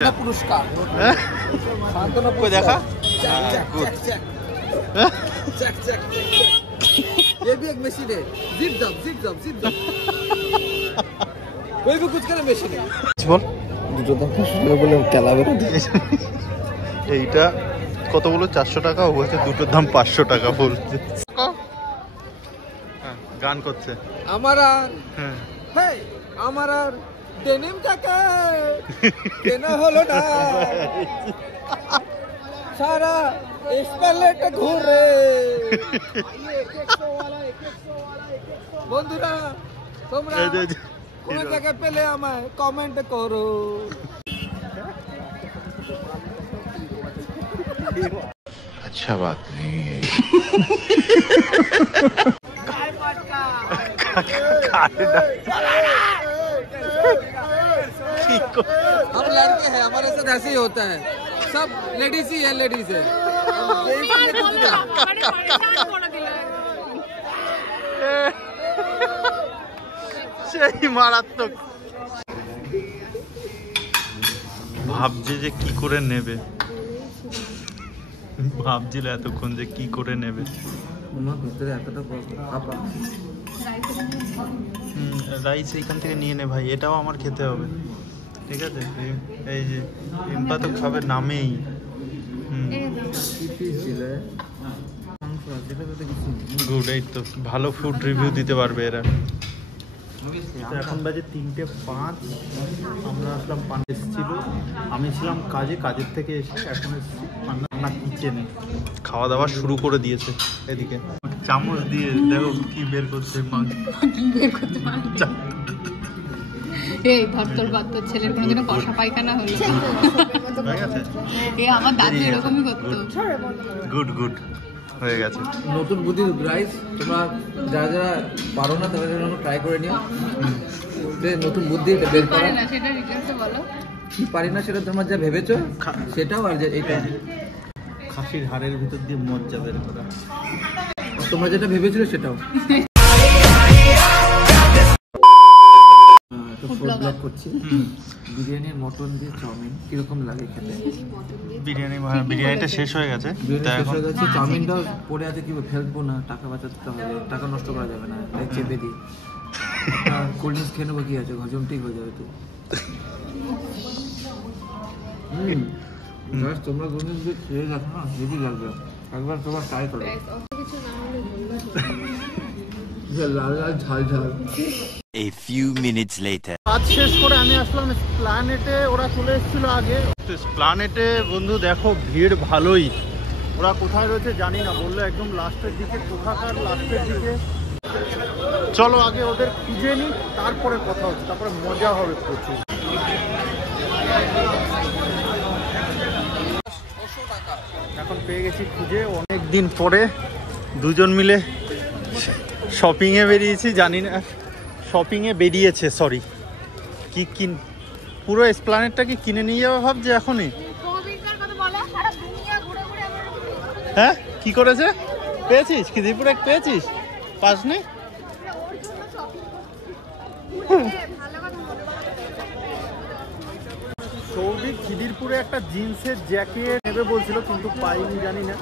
पुरस्कार देखा ये भी एक मशीन है जिप जब कोई भी कुछ करे मशीन है বল দুটো দাম শুনে বলে তেলাবে এইটা কত বলো 400 টাকা ও বলছে দুটোর দাম 500 টাকা বলছে গান করছে আমার আর হেই আমার আর ডেনিম জ্যাকেট কেন হলো না সারা স্পেলেট ঘুরে বন্ধুরা তোমরা কোন জায়গায় পেলে আমায় কমেন্ট করো अच्छा बात नहीं है हम लड़के हैं हमारे साथ ऐसे ही होता है सब लेडीज ही है लेडीज है সেই মারাত্মক ভাবছে যে কি করে নেবে ভাবছিল এতক্ষণ যে কি করে নেবে রাইস এইখান থেকে নিয়ে নে ভাই এটাও আমার খেতে হবে ঠিক আছে এই যে ইম্পা তো খাবে নামেই গুড এই তো ভালো ফুড রিভিউ দিতে পারবে এরা এখন বাজে 3:05 আমরা আসলাম ছিল আমি ছিলাম কাজের থেকে এসে এখন এসেছি রান্না কিচেনে খাওয়া দাওয়া শুরু করে দিয়েছে এদিকে চামচ দিয়ে দেখো কি বের করছে এই ভর্তর বাত্তর ছেলের কোনোদিনও কষা পায়খানা হলো এ আমার দাদু এরকমই করতো গুড গুড হয়ে গেছে নতুন বুদ্ধি রাইস তোমরা যারা যারা পারো না তারা যেন ট্রাই করে নিও যে নতুন বুদ্ধি এটা বের করা না সেটা ডিটেইলসে বলো কি পারি না সেটা তোমরা যা ভেবেছো সেটাও আর যে এটা খাসির হাড়ের ভিতর দিয়ে মজ্জা বের করা তোমরা যেটা ভেবেছিলে সেটাও করছি বিরিয়ানির মটন দিয়ে চাউমিন কিরকম লাগে খেতে বিরিয়ানিটা শেষ হয়ে গেছে চাউমিনটা পড়ে আছে কি ফেলবো না টাকা বাঁচাতে হবে টাকা নষ্ট করা যাবে না তাই চেপে দিই কোল্ড ড্রিঙ্কস খেয়ে নেবো কি আছে হজম ঠিক হয়ে যাবে তো তোমরা কোল্ড ড্রিঙ্কস খেয়ে দেখো না হেভি লাগবে একবার তোমার ট্রাই করো লাল লাল ঝাল ঝাল A few minutes later. কাজ শেষ করে আমি আসলাম প্ল্যানেটে ওরা চলে এসেছিল আগে প্ল্যানেটে বন্ধু দেখো ভিড় ভালোই ওরা কোথায় রয়েছে জানি না বললো একদম লাস্টের দিকে কোথাকার লাস্টের দিকে চলো আগে ওদের খুঁজে নিই তারপরে কথা হচ্ছে তারপরে মজা হবে প্রচুর এখন পেয়ে গেছি খুঁজে অনেক দিন পরে দুজন মিলে শপিংয়ে বেরিয়েছি জানি না শপিংয়ে বেরিয়েছে সরি কি পুরো এসপ্ল্যানেটটা কি কিনে নিয়ে যাওয়া ভাবছে এখনই হ্যাঁ কি করেছে পেয়েছিস খিদিরপুরে পেয়েছিস পাসনি সৌভিক খিদিরপুরে একটা জিন্সের জ্যাকেট নেবে বলছিল কিন্তু পাইনি জানি না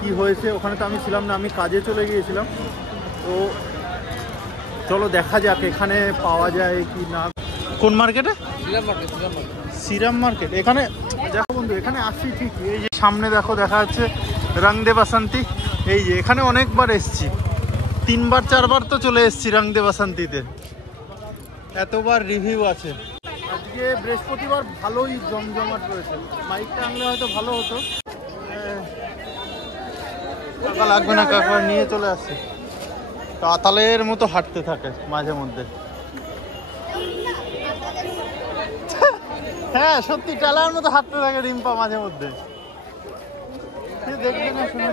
কি হয়েছে ওখানে তো আমি ছিলাম না আমি কাজে চলে গিয়েছিলাম তো চলো দেখা যাক এখানে পাওয়া যায় কি না কোন মার্কেটে সিরাম মার্কেট এখানে দেখো বন্ধু এখানে আসছি ঠিক এই যে সামনে দেখো দেখা যাচ্ছে রং দে বাসন্তী এই যে এখানে অনেকবার এসছি 3বার 4বার তো চলে এসছি রং দে বাসন্তীতে এতবার রিভিউ আছে আজকে বৃহস্পতিবার ভালোই জমজমাট রয়েছে বাইকটা আনলে হয়তো ভালো হতো টাকা লাগবে না কাকা নিয়ে চলে আসছে কাতালের মতো হাঁটতে থাকে মাঝে মধ্যে হ্যাঁ সত্যি টালার মতো হাঁটতে থাকে রিম্পা মাঝে মধ্যে দেখবে না শুনে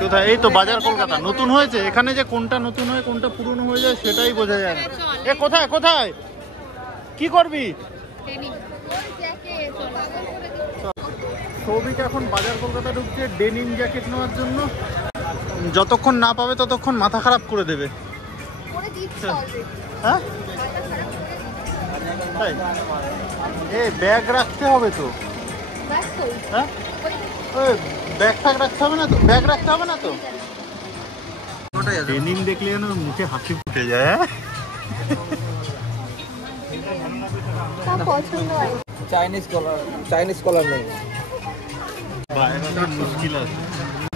কোথায় এই তো বাজার কলকাতা নতুন হয়েছে এখানে যে কোনটা নতুন হয় কোনটা পুরনো হয়ে যায় সেটাই বোঝা যায় না এ কোথায় কোথায় কি করবি সৌভিক এখন বাজার কলকাতা ঢুকছে ডেনিম জ্যাকেট নেওয়ার জন্য যতক্ষণ না পাবে ততক্ষণ মাথা খারাপ করে দেবে হ্যাঁ তাই এ ব্যাগ রাখতে হবে তো, হ্যাঁ ওই ব্যাগ ফ্যাগ রাখতে হবে না তো, ব্যাগ রাখতে হবে না তো। ডেনিম দেখলে যেন মুখে হাসি ফুটে যায়। হ্যাঁ চাইনিজ কলার নেই। মুশকিল আছে।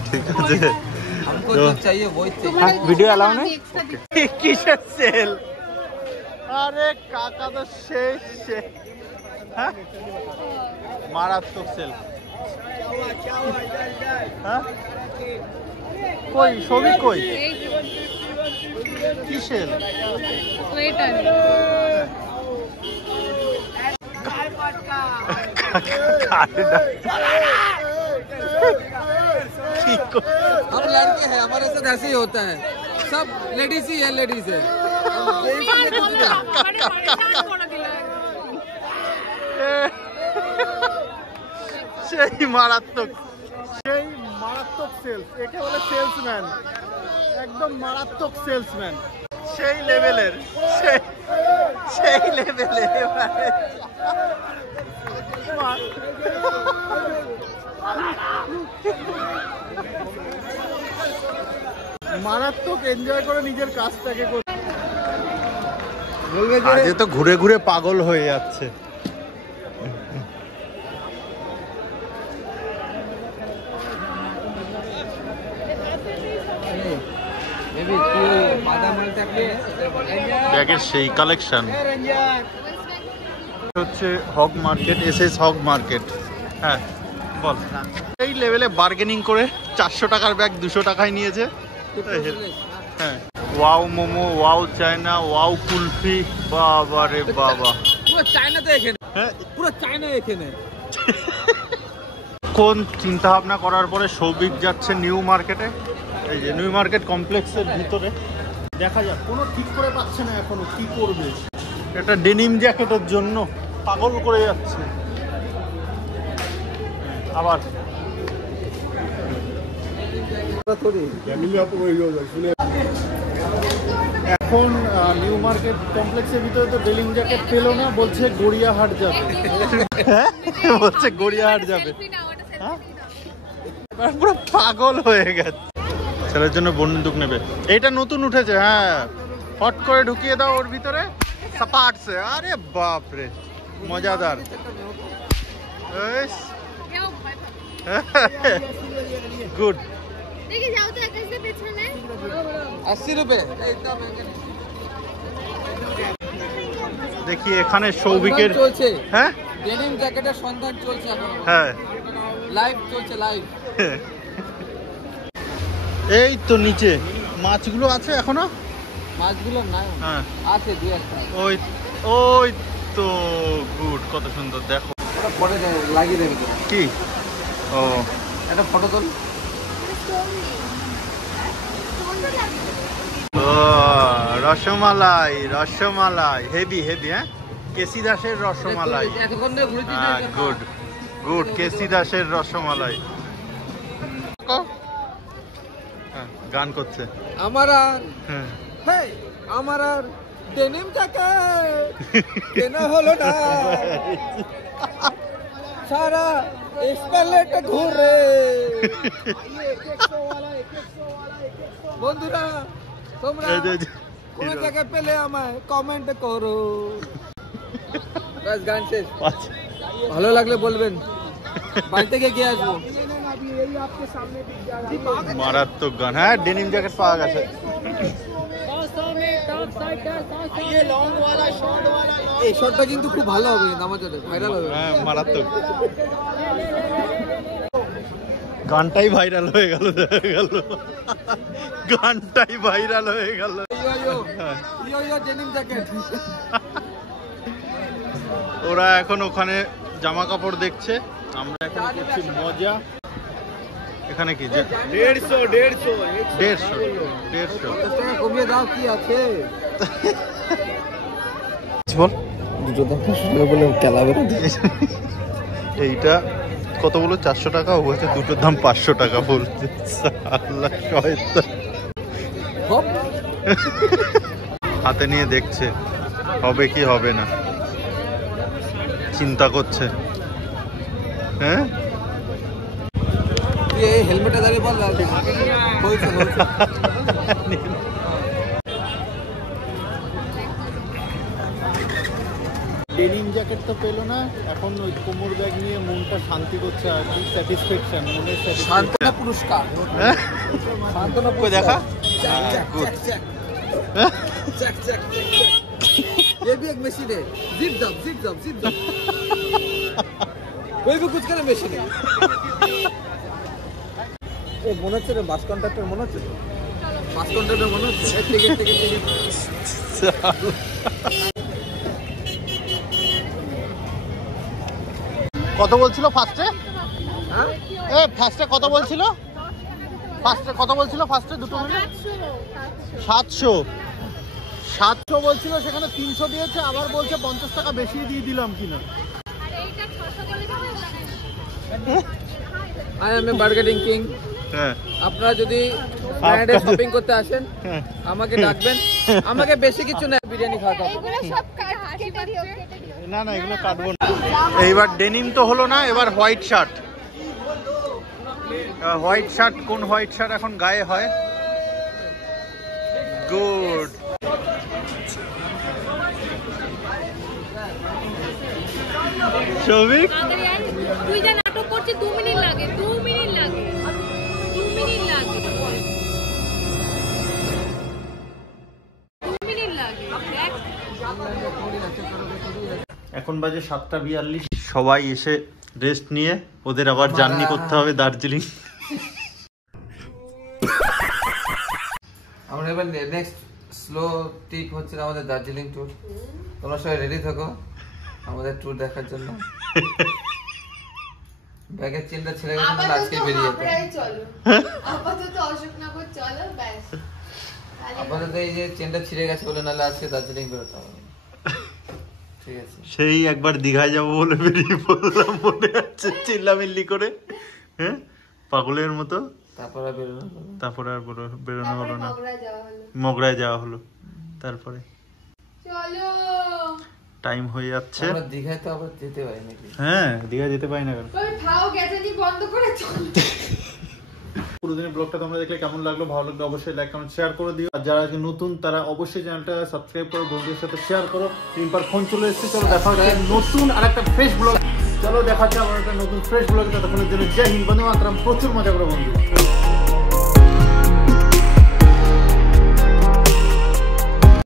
ঠিক আছে তো চাইয়ে বই ভিডিও অ্যালাউ নেই। কিসের সেল? আরে কাকা তো শেষ। হ্যাঁ মারাত্মক সেল। হ্যাঁ কই ছবি কই? কি সেল? সোয়েটার हम लड़के हैं, हमारे साथ ऐसे ही होता है, सब लेडीज ही है, लेडीज है। সেই মারাত্মক সেলস, একে বলে সেলসম্যান, একদম মারাত্মক সেলসম্যান, সেই লেভেলের, সেই লেভেলের মারাত্মক এনজয় করে নিজের কাজটাকে করে। আজকে তো ঘুরে ঘুরে পাগল হয়ে যাচ্ছে। ব্যাগের সেই কালেকশন হচ্ছে Hogg market, SS Hogg market. হ্যাঁ বল, এই লেভেলে বার্গেনিং করে 400 টাকার ব্যাগ 200 টাকায় নিয়েছে। হ্যাঁ wow momo, wow China, wow kulfi, বাবা রে বাবা, পুরো চায়না তো এখানে, হ্যাঁ পুরো চায়না এখানে। কোন চিন্তা ভাবনা করার পরে সৌভিক যাচ্ছে নিউ মার্কেটে। এই যে নিউ মার্কেট কমপ্লেক্সের ভিতরে, দেখা যাক, কোনো ঠিক করে পাচ্ছে না এখনো কি করবে। একটা ডেনিম জ্যাকেটের জন্য পাগল করে যাচ্ছে। আবার এখন নিউ মার্কেট কমপ্লেক্সের ভিতরে তো ডেনিম জ্যাকেট পেলো না, বলছে গড়িয়াহাট যাবে। বলছে গড়িয়াহাট যাবে। হ্যাঁ পুরো পাগল হয়ে গেছে। ছেলের জন্য বন্দুক নেবে, এইটা নতুন উঠেছে। হ্যাঁ হট করে ঢুকিয়ে দাও ওর ভিতরে, সাপাট সে। আরে বাপ রে মজাদার। গুড। 80 रुपए। দেখি এখানে সৌভিকের চলছে। হ্যাঁ ডেনিম জ্যাকেটের সন্ধান চলছে এখন। হ্যাঁ লাইভ চলছে, লাইভ। এই তো নিচে মাছগুলো আছে এখনো, মাছগুলো নাই। হ্যাঁ আছে দুই একটা। ওই ওই তো গুড, কত সুন্দর। দেখো ওটা পরে লাগিয়ে দেবে কি। ও একটা ফটো তোল। ও রসমালাই, রসমালাই হেভি হেভি। হ্যাঁ কেসি দাসের রসমালাই। এতক্ষণ ধরে ঘুরেছি। হ্যাঁ গুড গুড, কেসি দাসের রসমালাই। হ্যাঁ, গান করছে। আমার আর হ্যাঁ হেই, আমার আর ডেনিম জ্যাকেট কেন হলো না, সারা এসপ্যালেট ঘুরে। বন্ধুরা তোমরা কোন জায়গায় পেলে আমায় কমেন্ট করো। ব্যাস গান শেষ। ভালো লাগলে বলবেন, বাড়ি থেকে গিয়ে আসবো। মারাত্মক গান। হ্যাঁ ডেনিম জ্যাকেট পাওয়া গেছে। এই শটটা কিন্তু খুব ভালো হবে, কিন্তু আমার সাথে ভাইরাল হবে। হ্যাঁ মারাত্মক। গানটাই ভাইরাল হয়ে গেল, গানটাই ভাইরাল হয়ে গেল। Denim jacket. ওরা এখন ওখানে জামা কাপড় দেখছে, আমরা এখন করছি মজা। এখানে কি 150 কমিয়ে দাও, কি আছে বল। দুটো দেখা শুনে বলে খেলাবে। এইটা কত বলো? 400 টাকা। ও বলছে দুটোর দাম 500 টাকা বলছে। আল্লাহ শয়তান। হাতে নিয়ে দেখছে হবে কি হবে না। চিন্তা করছে। হ্যাঁ তুই এই হেলমেটে দাঁড়িয়ে বল হয়েছে ডেনিম জ্যাকেট তো পেলো না, এখন ওই কোমর ব্যাগ নিয়ে মনটা শান্তি করছে আর কি, স্যাটিসফ্যাকশন, মনের সান্ত্বনা পুরস্কার। সান্ত্বনা পুরস্কার দেখা। ये भी एक मशीन है, जिप जब कोई भी कुछ करे मशीन है। ए মনে হচ্ছে রে বাস কন্ট্রাক্টর মনে হচ্ছে, বাস কন্ট্রাক্টর মনে হচ্ছে। টিকিট কত বলছিল ফার্স্টে? হ্যাঁ এ ফার্স্টে কত বলছিল? ফার্স্টে দুটো মিলে 700 বলছিল, সেখানে 300 দিয়েছে, আবার বলছে 50 টাকা বেশি দিয়ে দিলাম কিনা। I M A bargaining king. হ্যাঁ আপনারা যদি ব্র্যান্ডে শপিং করতে আসেন আমাকে ডাকবেন, আমাকে বেশি কিছু না, বিরিয়ানি খাওয়াতে হবে। না এগুলো কাটবো না। এইবার ডেনিম তো হলো না, এবার হোয়াইট শার্ট। কোন হোয়াইট শার্ট এখন গায়ে হয়? গুড। শৌভিক তুই যা নাটক করছিস 2 মিনিট লাগে। এখন বাজে 7:42, সবাই এসে রেস্ট নিয়ে ওদের আবার জার্নি করতে হবে দার্জিলিং। আমরা এবার নেক্সট স্লো টিপ হচ্ছে আমাদের দার্জিলিং ট্যুর। তোমরা সবাই রেডি থাকো আমাদের ট্যুর দেখার জন্য। ব্যাগের চেনটা ছেড়ে গেছে, তাহলে আজকে বেরিয়ে যেতে। আপাতত অশোকনগর চলো ব্যাস। আপাতত এই যে চেনটা ছিঁড়ে গেছে বলে, নাহলে আজকে দার্জিলিং বেরোতে হবে। ঠিক আছে, সেই একবার দীঘায় যাবো বলে বেরিয়ে পড়লাম, মনে আছে চিল্লামিল্লি করে, হ্যাঁ পাগলের মতো। তারপর আর বেরোনো হলো না। মগরায় যাওয়া হলো, তারপরে চলো টাইম হয়ে যাচ্ছে। আমরা দীঘায় তো আবার যেতে পারি নাকি? হ্যাঁ দীঘা যেতে পারি না কেন? খাও গ্যাজানি বন্ধ করে চল। পুরো দিনের ব্লগটা তোমরা দেখলে কেমন লাগলো? ভালো লাগলে অবশ্যই লাইক কমেন্ট শেয়ার করে দিও, আর যারা নতুন তারা অবশ্যই চ্যানেলটা সাবস্ক্রাইব করো, বন্ধুদের সাথে শেয়ার করো। রিম্পার ফোন চলে এসেছে, চলো দেখা হচ্ছে নতুন আর একটা ফ্রেশ ব্লগ। চলো দেখা হচ্ছে আমার একটা নতুন ফ্রেশ ব্লগ। ততক্ষণের জন্য জয় হিন্দ, বন্দে মাতরম। প্রচুর মজা করো বন্ধু।